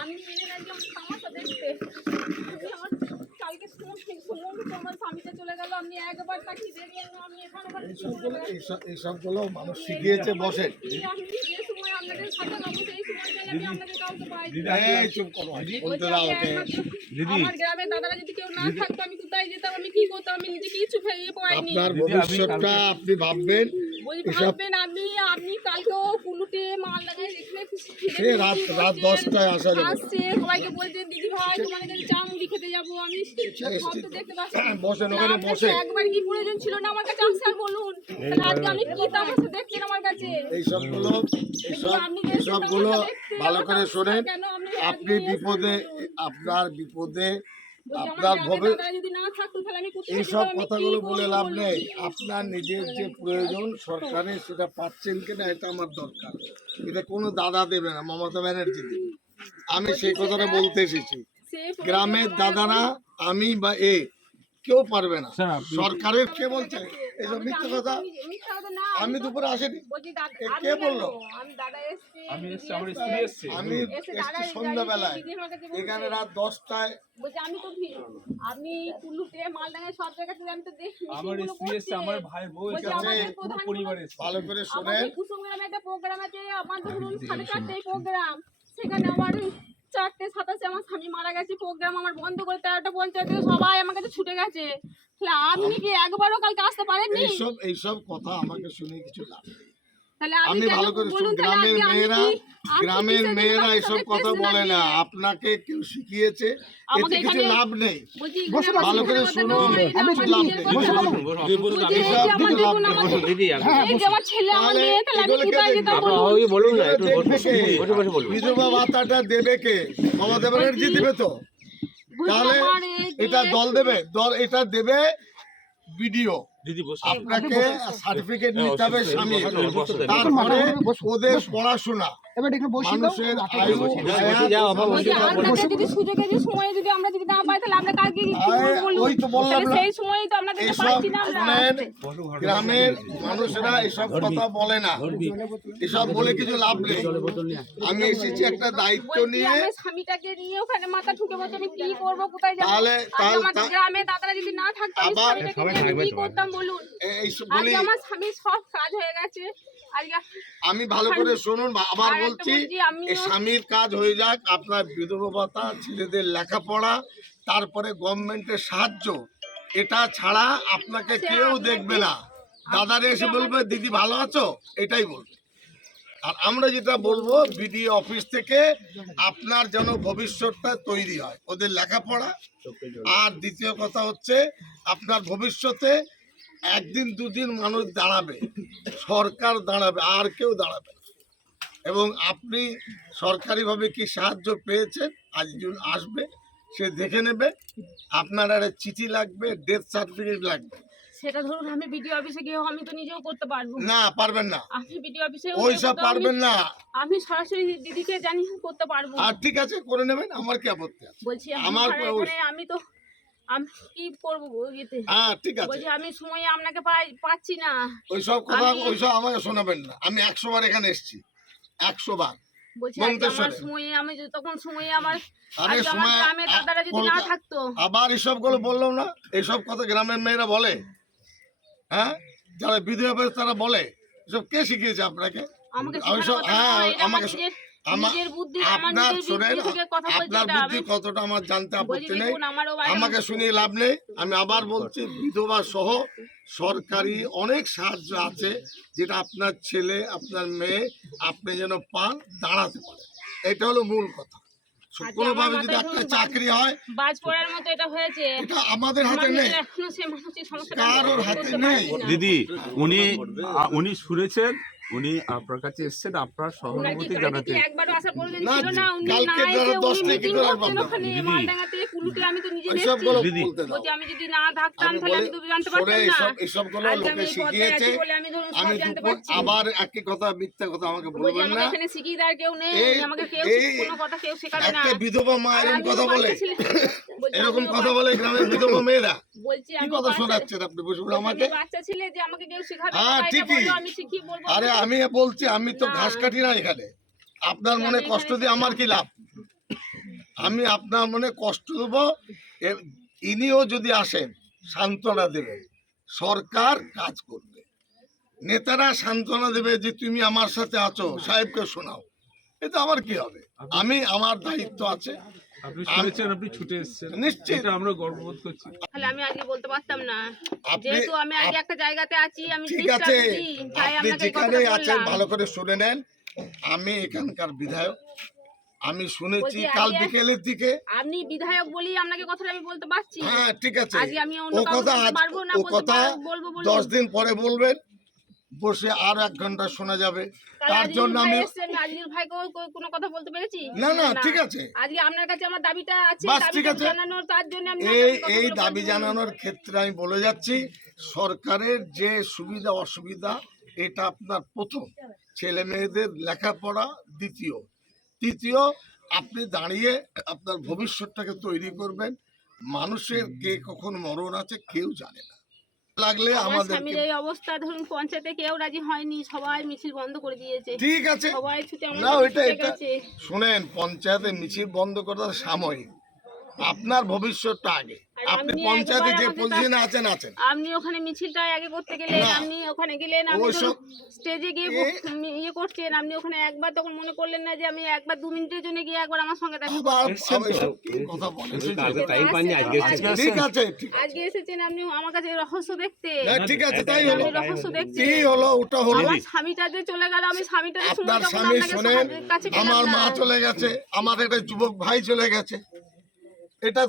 আমি মেনে আমার তামাশা দেখতে আমি আমার কালকে শুনলাম শুনলাম তোমার স্বামীটা চলে গেল আমি একবার তাকে বেরিয়ে আমি এখানে আবার কিছু বলে বেড়াচ্ছি। এইসব এইসবগুলো মানুষ শিখিয়েছে বসে। আমি যে সময় আপনাদের সাথে যাব সেই সময়টা আমি আপনাদের কাউকে পাই এই চুপ করো বলতে দাও ওকে। আমার গ্রামের দাদারা যদি কেউ না থাকতো আমি কোথায় যেতাম আমি কি করতাম আমি নিজে কিছু ফেরিয়ে পাইনি। আপনার ভবিষ্যৎটা আপনি ভাববেন আপনি আপনি মাল সে রাত রাত দশটায় আসা যাবে। আসছে সবাইকে বলছেন দিদি ভাই তোমাদের কাছে চা মুড়ি খেতে যাব আমি। সব তো দেখতে পাচ্ছি বসেন ওখানে বসে একবার কি প্রয়োজন ছিল না আমার কাছে? আসে আর বলুন। আজকে আমি কি তামাশা দেখছেন আমার কাছে? ভালো করে শোনেন। আপনি বিপদে আপনার বিপদে আপনার গ্রামের ভবি দাদারা যদি না থাকতো তাহলে আমি কোথায় এইসব কথাগুলো বলে লাভ নেই। আপনার নিজের যে প্রয়োজন সরকারের সেটা পাচ্ছেন কিনা এটা আমার দরকার। এটা কোনো দাদা দেবে না মমতা ব্যানার্জি দেবে। আমি সেই কথাটা বলতে এসেছি। গ্রামের দাদারা আমি বা এ কেউ পারবে না। সরকারের কে বলছে এইসব মিথ্যা কথা। আমি দুপুরে আসেনি। কে বলল? আমি এসছে, সন্ধ্যাবেলায়। এখানে রাত দশটায় আমি তো আমি কুল্লুতে মালডাঙ্গায় সব জায়গাতে আমি তো দেখি আমার স্ত্রী এসছে আমার ভাই বউ এসছে। আমাদের আমাদের পুরো পরিবার এসছে। ভালো করে কুসুমগ্রামে একটা প্রোগ্রাম আছে আমার ধরুন সাড়ে চারটেই প্রোগ্রাম সেখানে আমার চারটে, সাতাশে আমার স্বামী মারা গেছে প্রোগ্রাম আমার বন্ধ করে তেরোটা পঞ্চায়েত সবাই আমার কাছে ছুটে গেছে আপনি কি একবারও কালকে আসতে পারেননি এইসব এইসব কথা আমাকে শুনে কিছু লাভ। তাহলে আমি ভালো করে গ্রামের মেয়েরা গ্রামের মেয়েরা এসব কথা বলে না। আপনাকে কেউ শিখিয়েছে এতে কিছু লাভ নেই। ভালো করে শুনুন, লাভ নেই। বিধবা ভাতাটা দেবে কে? মমতা ব্যানার্জি দিবে তো। তাহলে এটা দল দেবে দল এটা দেবে বিডিও। আপনাকে সার্টিফিকেট নিতে হবে স্বামী তারপরে ওদের পড়াশোনা। বসে যদি সুযোগে সময়ে যদি আমরা যদি না পাই তাহলে আমরা? ওই তো বললাম সেই সময়ই তো আপনাদের এসব পাচ্ছি না আমরা গ্রামের মানুষেরা এসব কথা বলে না। এসব বলে কিছু লাভ নেই। আমি এসেছি একটা দায়িত্ব নিয়ে। স্বামীটাকে নিয়ে ওখানে মাথা ঠুকে বসে আমি কি করব কোথায় যাব? তাহলে- গ্রামে দাদারা যদি না থাকতো আমি কি করতাম বলুন? আমার স্বামী সব কাজ হয়ে গেছে। আজকে আমি ভালো করে শুনুন আবার বলছি স্বামীর কাজ হয়ে যাক আপনার বিধবা ভাতা ছেলেদের লেখাপড়া তারপরে গভর্নমেন্টের সাহায্য। এটা ছাড়া আপনাকে কেউ দেখবে না। দাদারে এসে বলবে দিদি ভালো আছো? এটাই বলবে। আর আমরা যেটা বলব বিডিও অফিস থেকে আপনার যেন ভবিষ্যৎটা তৈরি হয় ওদের লেখাপড়া। আর দ্বিতীয় কথা হচ্ছে আপনার ভবিষ্যতে একদিন দুদিন মানুষ দাঁড়াবে। সরকার দাঁড়াবে আর কেউ দাঁড়াবে না। এবং আপনি সরকারিভাবে কি সাহায্য পেয়েছেন? আজ জুন আসবে সে দেখে নেবে। আপনার আর চিঠি লাগবে ডেথ সার্টিফিকেট লাগবে। সেটা ধরুন আমি বিডিও অফিসে গিয়েও আমি তো নিজেও করতে পারব। না পারবেন না। আমি বিডিও অফিসে ওইসব পারবেন না। আমি সরাসরি দিদিকে জানি করতে পারব। আর ঠিক আছে করে নেবেন আমার কি আপত্তি আছে? বলছি আমার আমি তো আমি কি করব ইয়েতে? হ্যাঁ ঠিক আছে। বলছি আমি সময় আপনাকে পাচ্ছি না। ওইসব কথা আমি- ওইসব আমাকে শোনাবেন না। আমি একশো বার এখানে এসেছি। একশো বার। আবার এসবগুলো বললাম না এইসব কথা গ্রামের মেয়েরা বলে। হ্যাঁ? যারা বিধবা তারা বলে এসব কে শিখিয়েছে আপনাকে? আমাকে সব হ্যাঁ আমার আমাকে আপনার শোনেন আপনার বুদ্ধি কতটা আমার জানতে আপত্তি নেই? আমাকে শুনিয়ে লাভ নেই। আমি আবার বলছি বিধবা সহ সরকারি অনেক সাহায্য আছে যেটা আপনার ছেলে আপনার মেয়ে আপনি যেন পান দাঁড়াতে পারে এটা হলো মূল কথা। কোনোভাবে যদি একটা চাকরি হয় বাজ পড়ার মতো এটা হয়েছে। এটা আমাদের হাতে নেই। কারোর হাতে নেই। দিদি উনি উনি শুনেছেন উনি আপনার কাছে এসেছেন আপনার সহানুভূতি জানাতে। আবার একই কথা মিথ্যা কথা আমাকে বলছি বলবেন না। এখানে শিখিয়ে দেওয়ার কেউ নেই আমাকে কেউ এই- কোনো কথা কেউ শেখাবে না। একটা বিধবা মা এরকম কথা বলে। এরকম কথা বলে গ্রামের বিধবা মেয়েরা। কি কথা শোনাচ্ছেন আপনি বসে বসে আমাকে বাচ্চা ছেলে যে আমাকে কেউ শেখাবে হ্যাঁ, ঠিকই। আরে আমি বলছি আমি তো ঘাস কাটি না এখানে। আপনার মনে কষ্ট দিয়ে আমার কি লাভ? আমি আপনার মনে কষ্ট দেবো। ইনিও যদি আসেন সান্ত্বনা দেবে। সরকার কাজ করবে। নেতারা সান্ত্বনা দেবে যে তুমি আমার সাথে আছো সাহেবকে শোনাও। এটা আমার কি হবে? আমি আমার দায়িত্ব আছে। আপনি শুনেছেন আপনি ছুটে এসেছেন। নিশ্চিত। এটা আমরা গর্ববোধ করছি। তাহলে আমি আজকে বলতে পারতাম না। যেহেতু আমি আজকে একটা জায়গাতে আছি আমি ঠিক আছে। আপনি যেখানে আছেন ভালো করে শুনে নেন। আমি এখানকার বিধায়ক। আমি শুনেছি কাল বিকেলের দিকে। আপনি বিধায়ক বলি আপনাকে কথাটা আমি বলতে পারছি। হ্যাঁ ঠিক আছে। আজকে আমি অন্য কথা পারব না, বলতে কথা বলব বলব। দশ দিন পরে বলবেন। বসে আর এক ঘণ্টা শোনা যাবে। তার জন্য আমি আজিজুল ভাইকেও কোনো কথা বলতে পেরেছি? না না ঠিক আছে। আজকে আপনার কাছে আমার দাবিটা আছে বাস, ঠিক আছে। জানানোর তার জন্য আমি এই এই দাবি জানানোর ক্ষেত্রে আমি বলে যাচ্ছি সরকারের যে সুবিধা অসুবিধা এটা আপনার প্রথম। ছেলে মেয়েদের লেখাপড়া দ্বিতীয়। তৃতীয় আপনি দাঁড়িয়ে আপনার ভবিষ্যৎটাকে তৈরি করবেন। মানুষের কে কখন মরণ আছে কেউ জানে না। লাগলে আমার আমাদের স্বামীর এই অবস্থা ধরুন পঞ্চায়েতে কেউ রাজি হয়নি সবাই মিছিল বন্ধ করে দিয়েছে। ঠিক আছে। সবাই ছুটে আমরা না ওইটা এটা শুনেন পঞ্চায়েতে মিছিল বন্ধ করা সাময়িক। আপনার ভবিষ্যৎটা আগে। আপনি পঞ্চায়েতে যে পজিশনে আছেন আছেন। আপনি ওখানে মিছিলটা আগে করতে গেলেন আপনি ওখানে গেলেন আপনি স্টেজে গিয়ে ইয়ে করছেন আপনি ওখানে একবার তখন মনে করলেন না যে আমি একবার দু মিনিটের জন্য গিয়ে একবার আমার সঙ্গে দেখা কথা বলেন? টাইম পাননি আজকে আজকে ঠিক এসেছেন? আছে আজকে এসেছেন। আপনি আমার কাছে রহস্য দেখতে। না, ঠিক আছে তাই হলো। রহস্য দেখতে। কি হলো? ওটা হলো। আমার স্বামীটা যে চলে গেল আমি স্বামীটা আপনার স্বামী শোনেন আমার মা চলে গেছে আমার একটা যুবক ভাই চলে গেছে। এটা